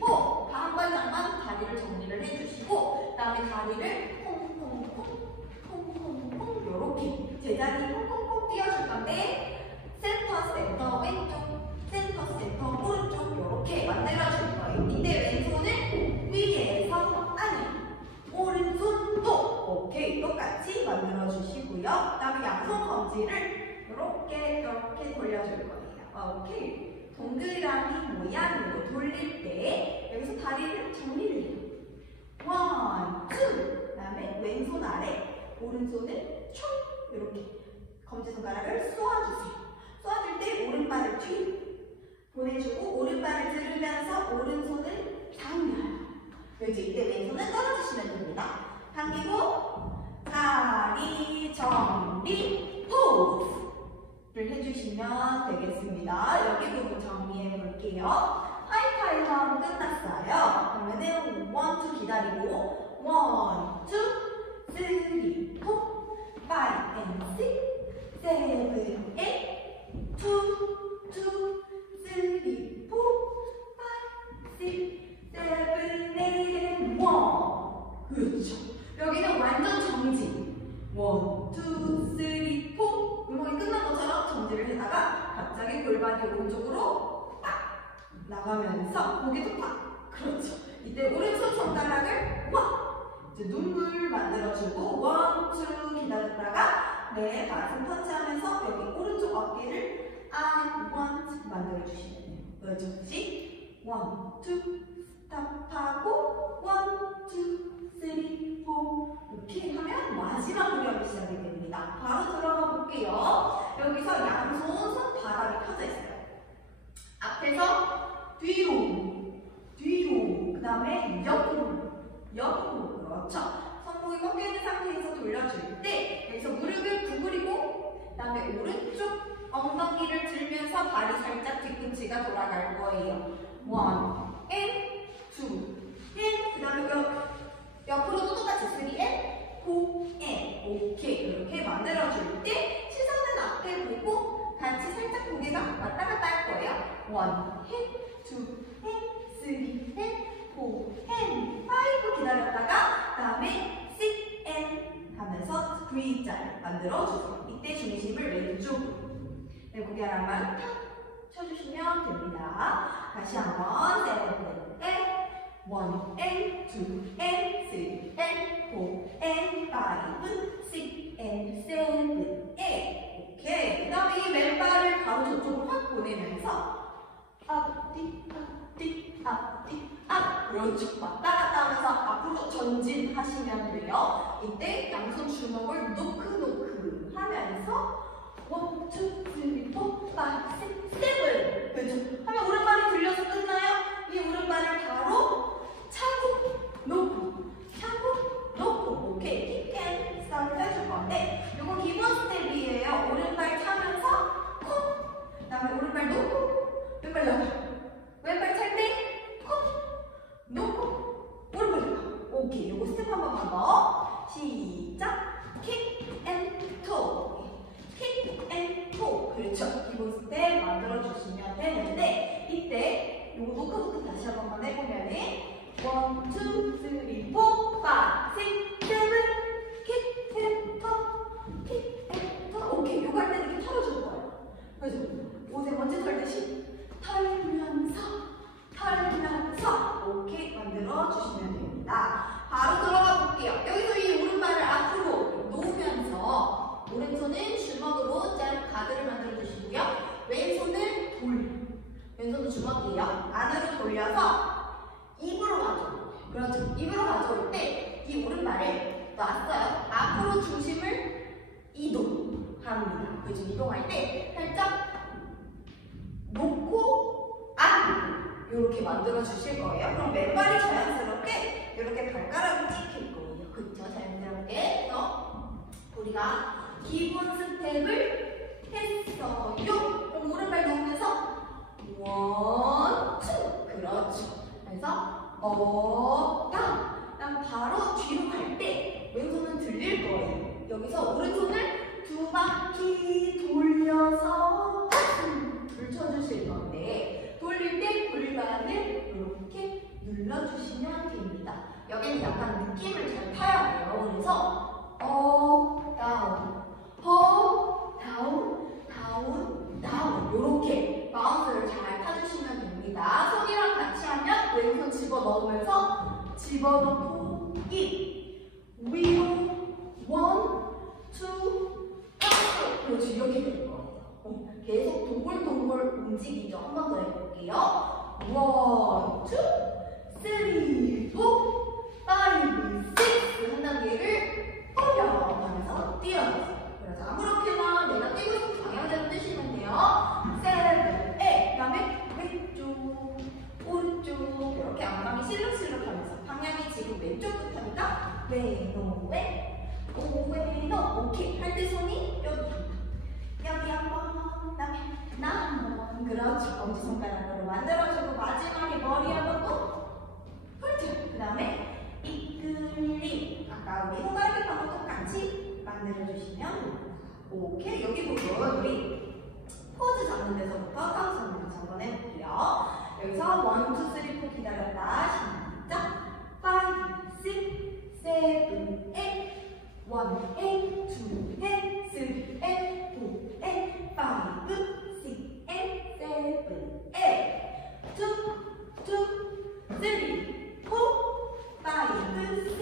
4 한 발짝만 다리를 정리를 해주시고 그 다음에 다리를 콩콩콩 이렇게 제자리 콩콩콩 띄워줄 건데 센터 왼쪽 센터 센터, 오른쪽 이렇게 만들어줄 거예요. 이때 왼손은 위에서 아래, 오른손 또 오케이 똑같이 만들어주시고요. 그 다음에 양손 검지를 이렇게 돌려줄 거예요. 오케이. 동그라미 모양으로 돌릴 때 여기서 다리를 정리를 해요. 원, 투. 그 다음에 왼손 아래, 오른손을 총 이렇게 검지손가락을 쏘아주세요. 쏘아줄 때 오른발을 뒤로 보내주고 오른발을 들으면서 오른손을 당겨요. 그래서 이때 왼손은 떨어지시면 됩니다. 당기고 다리 정리 포즈를 해주시면 되겠습니다. 여기 부분 정리해 볼게요. 하이파이브 하면 끝났어요. 그러면은 1, 2 기다리고 1, 2, 3, 4, 5 and 6, 7, 8 2, 2, 3, 4, 5, 6, 7, 8 and 1 그렇죠. 여기는 완전 정지 1, 2, 3, 4 음악이 끝난 것처럼 정지를 해다가 갑자기 골반이 오른쪽으로 딱 나가면서 고개도 딱 그렇죠. 이때 오른손 손가락을 이제 눈물 만들어주고 1, 2 기다렸다가 네 가슴 펀치하면서 여기 오른쪽 어깨를 I want 만들어주시면 돼요. 그렇죠. 1, 2 스탑하고 1, 2, 3, 4 이렇게 하면 마지막 무렵이 시작이 됩니다. 바로 들어가 볼게요. 여기서 양손 손바닥이 펴져 있어요. 앞에서 뒤로 그 다음에 옆으로 그렇죠. 손목이 꺾여 있는 상태에서 돌려줄 때 여기서 무릎을 구부리고 그 다음에 오른쪽 엉덩이를 들면서 발이 살짝 뒤꿈치가 돌아갈 거예요. 1 and 2 and 그 다음에 옆으로도 똑같이 3 and 4 and 오케이 이렇게 만들어줄 때 시선은 앞에 보고 같이 살짝 고개가 왔다 갔다 할 거예요. 1 and 2 and 3 and 4 and 5 기다렸다가 그 다음에 6 and 하면서 V자를 만들어주세요. 이때 중심을 왼쪽으로 네, 고개 하나만 탁 쳐주시면 됩니다. 다시 한번 7 and 1 and 2 and 3 and 4 and 5 6 and 7 8 오케이. 그 다음에 이 왼발을 바로 저쪽으로 확 보내면서 앞뒤 앞뒤 앞뒤 앞 그렇죠. 왔다 갔다 하면서 앞으로 전진하시면 돼요. 이때 양손 주먹을 노크 하면서 1, 2, 3, 4, 5, 6, 7 그렇죠. 하면 오른발이 들려서 끝나요. 이 오른발을 바로 차고 놓고 오케이. 킥앤 스타트 해줄 건데 이건 기본 스텝이에요. 오른발 차면서 콕 그 다음에 오른발 놓고 왼발 옆 왼발 찰 때 콕 놓고 오른발 옆 오케이. 요거 스텝 한 번만 더 시작. 킥 앤 토 킥 앤 토 그렇죠. 기본 스텝 만들어주시면 되는데 이때 요거 노크부터 다시 한 번만 해보면은 1, 2, 3, 4, 5, 6, 7 킥 앤 토 킥 앤 토 오케이. 요거 할 때는 이렇게 털어줄 거예요. 그래서 옷에 먼지 털듯이 털면서 오케이 만들어주시면 됩니다. 바로 들어가 볼게요. 여기서 이 오른발을 앞으로 놓으면서 오른손은 주먹으로 짠 가드를 만들어주시고요. 왼손은 주먹이에요. 안으로 돌려서 입으로 가져올 거예요. 그렇죠. 입으로 가져올 때 이 오른발을 놨어요. 앞으로 중심을 이동합니다. 그래서 이동할 때 살짝 놓고 이렇게 만들어 주실 거예요. 그럼 왼발이 자연스럽게 이렇게 발가락을 찍힐 거예요. 그쵸? 자연스럽게. 그래서 우리가 기본 스텝을 했어요. 그럼 오른발 놓으면서 1, 2 그렇죠. 그래서 그다음 바로 뒤로 갈 때 왼손은 들릴 거예요. 여기서 오른손을 2바퀴 돌려서 줄 쳐주실 건데 돌릴 때 골반을 이렇게 눌러주시면 됩니다. 여기는 약간 느낌을 잘 타야 돼요. 그래서 다운 이렇게 마운스를 잘 타주시면 움직이죠. 한 번 더 해볼게요. 1, 2, 3, 4, 5, 6 한 단계를 올려 하면서 뛰어주세요. 그래서 아무렇게나 내가 뛰고 싶은 방향대로 뛰시면 돼요. 7, 8, 그 다음에 왼쪽, 오른쪽 이렇게 안방이 실룩실룩 하면서 방향이 지금 왼쪽부터니까 왼, 오, 왼, 오, 오케이. 할 때 손이 여기 한 번, 그다음에 나 한 번. 그렇죠. 엄지손가락으로 만들어주고 마지막에 머리 한 번 훑죠. 그 다음에 이끌림. 아까 우리 손가락하고 똑같이 만들어주시면 됩니다. 오케이. 여기 부분 우리 포즈 잡는 데서부터 카운트다운 한번 해볼게요. 여기서 1, 2, 3, 4 기다렸다. 시작. 5, 6, 7, 8 1, 8, 2, 8, 3, 8, 4, 8, 5, 8, 5, 6, 7, 8, 8, 2,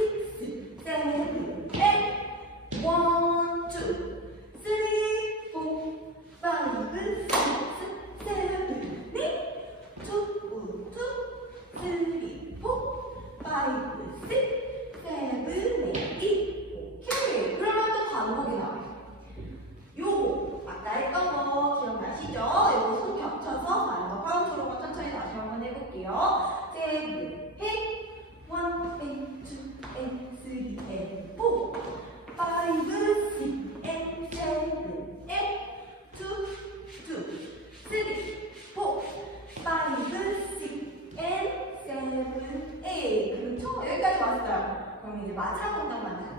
여기까지 왔어요. 그럼 이제 마지막 동작만 할게요.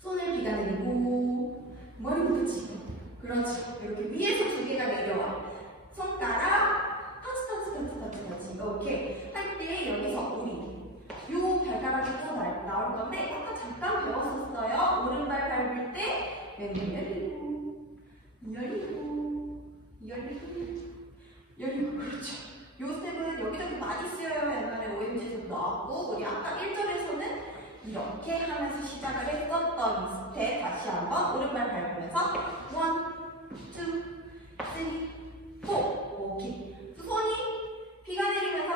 손을 비가 내리고 머리부터 치고 그렇지. 이렇게 위에서 두 개가 내려와. 손가락 터치 오케이. 할 때 여기서 우리 요 발가락이 또 나올 건데 아까 잠깐 배웠었어요. 오른발 밟을 때 왼손 열리고 그렇죠. 요 스텝은 여기저기 많이 쓰여요. 옛날에 OMG에서도 나왔고 우리 아까 1절에서는 이렇게 하면서 시작을 했었던 이 스텝 다시 한번 오른발 밟으면서 1, 2, 3, 4 오케이. 손이 비가 내리면서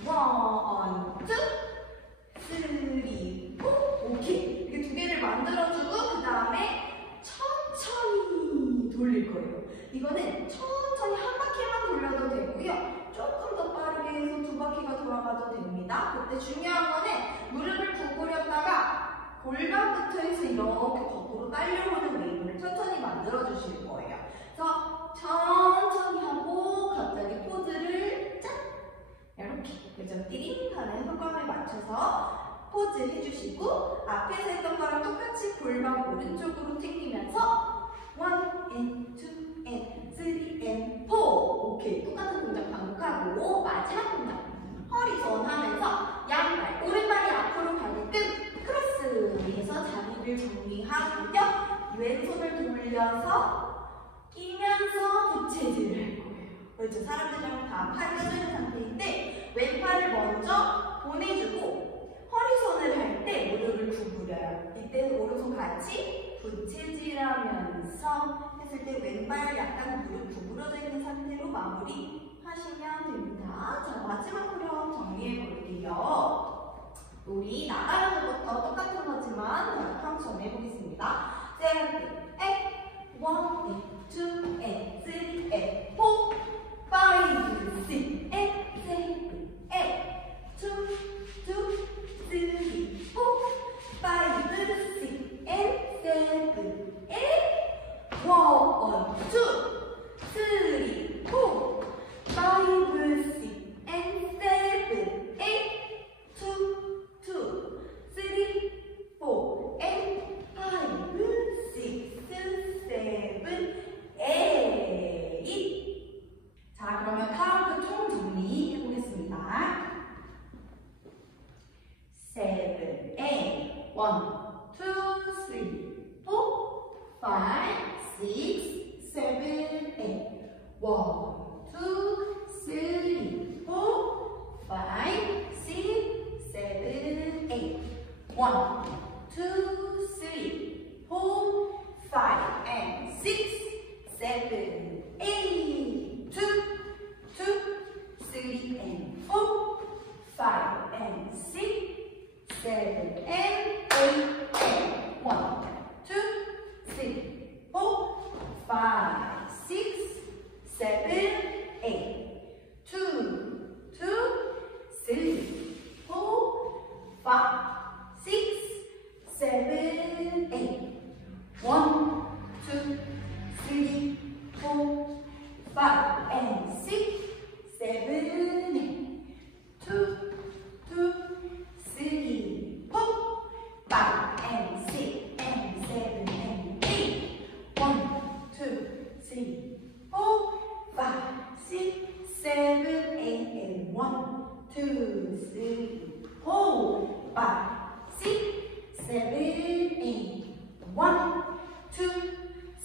1, 2, 3, 4 오케이. 이렇게 두 개를 만들어주고 그 다음에 천천히 돌릴 거예요. 이거는 천천히 한 바퀴만 돌려도 되고요. 조금 더 빠르게 해서 두 바퀴가 돌아가도 됩니다. 그때 중요한 거는 무릎을 구부렸다가 골반부터 해서 이렇게 거꾸로 딸려오는 웨이브를 천천히 만들어 주실 거예요. 그래서 천천히 하고 갑자기 포즈를 짠! 이렇게 그죠? 띠링 하는 효과음에 맞춰서 포즈 해주시고 앞에서 했던 거랑 똑같이 골반 오른쪽으로 튕기면서 1 and 2 and 3 and 4 오케이. 똑같은 동작 반복하고 마지막 동작 허리선 하면서 양발 오른발이 앞으로 가게끔 크로스 해서 자리를 정리하고요. 왼손을 돌려서 끼면서 부채질을 할 거예요. 그렇죠. 사람들이랑 다 팔 껴주는 상태인데 왼팔을 먼저 보내주고 허리선을 할 때 무릎을 구부려요. 이때 오른손 같이 부채질하면서 했을 때 왼발 약간 무릎 구부러져 있는 상태로 마무리 하시면 됩니다. 자, 마지막 흐름 정리해 볼게요. 우리 나가는 것부터 똑같은 거지만 카운트 해보겠습니다. 7, 8, 1, 2, 3, 4, 5, 6, 7, 8, 7, 8, 2, 3, 4, 5, 6, 7, 8 1, 2, 3, 4, 5, 6, 7, 8 2, 2, 3, 4 and 5, 6, 7, 8 자, 그러면 카운트 총 정리 해보겠습니다. 7, 8 1, 2, 3, 4 5, 6, 7, 8 1, 2, 3, 4 5, 6, 7, 8 1, 2, 3, 4 5 and 6, 7, 8 3 and 4, 5 and 6, 7 and 8, and 1, 2, 3, 4, 5, 6, 7, 8, 2, 3, 4, 5, 6, 7, 8, 1, 2, 3, 4, 5 and 6, 7, 8, 2, 3, 4, 5 and 6 and 7 and 8, 1, 2, 3, 4, 5, 6, 7, 8 and 1, 2, 3, 4, 5, 6, 7, 8, 1, 2,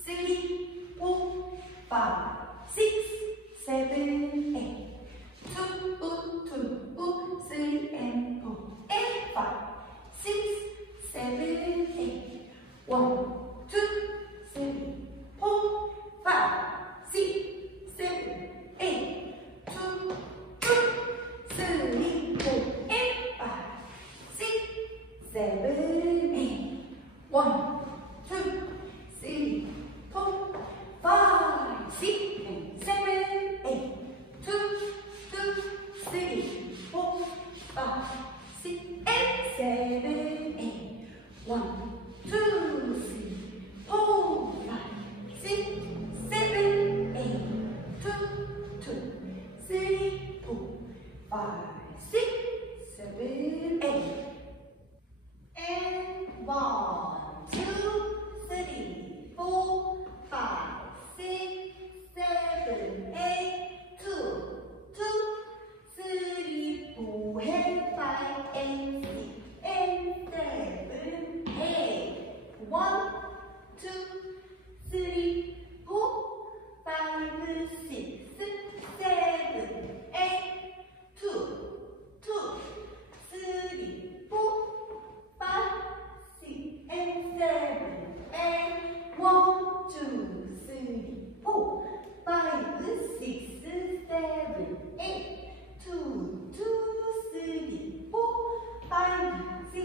3, 4, 5, 6, 7, 8, 2, 3 and 4 and 5, 6, 7, 8, 1, 2, 3, 4, 5, 6, 7, 8, 2, 3, 4 and 5, 6, 7, 8, 1, 2, 3, 4, 5, 6 and 7, 8, 2, 3, 4, 5, 6 and 7, 8, 1, 2, 3, 4, 5, 6, 7, 8, 2, 3, 4, 5, 6, 7, 8. And 1, 2, 3, 4, 5, 6, 7, 8, 2, 3, 4, and 5, and 6, and 7, 8, 1, 2, 3, 4, 5, 6, 7, 8, 2, 3, 4, 5, 6, and 7, and 1, 2, 3, 4, 5, 6, 7, 8, 2, 3, 4, 5, 6,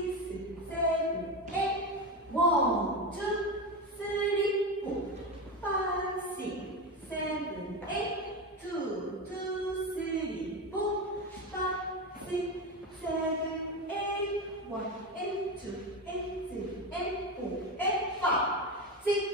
7, 8, 1, 2, 3, 4, 5, 6, 7, 8, 2, 3, 4, 5, 6, 7, 8, 1 and 2 and 3 and 4 and 5, 6,